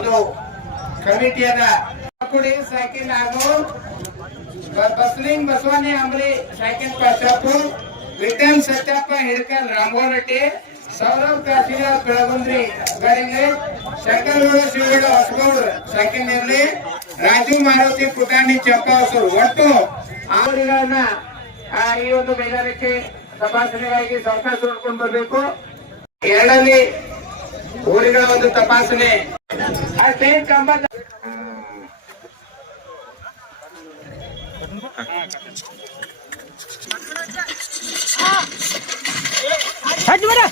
ಒಂದು ಕಮಿಟಿ ಅದ ಕುಡಿ ಸೈಕಲ್ ಹಾಗೂ ಬಸ್ಲಿಂಗ್ ಬಸವಾನಿ ಅಂಬ್ರಿ ಸೈಕಲ್ ಪಾಚಾಪುರ್ ವಿಠಲ್ ಸತ್ಯಪ್ಪ ಹಿಡ್ಕಲ್ ರಾಮಗೋರಟ್ಟಿ ಸೌರವ್ ಕಾಶಿನಾಥ್ ಬೆಳಗುಂದ್ರಿ ಗಡಿಗೆ ಶಂಕರಗೌಡ, ಶಿವಗೌಡ, ಹೊಸಗೌಡ ಸೈಕಲ್ ಇರ್ಲಿ. ರಾಜು, ಮಾರುತಿ, ಪುಟಾಣಿ ಚಪ್ಪಾಸೂರು ಒಟ್ಟು ಅವರಿಗಳನ್ನ ಈ ಒಂದು ಮೈದಾನಕ್ಕೆ ತಪಾಸಣೆಗಾಗಿ ಸಾವಕಾಶ ನೋಡ್ಕೊಂಡು ಬರಬೇಕು. ಎರಡನೇ ಊರಿನ ಒಂದು ತಪಾಸಣೆ Hai, gimana?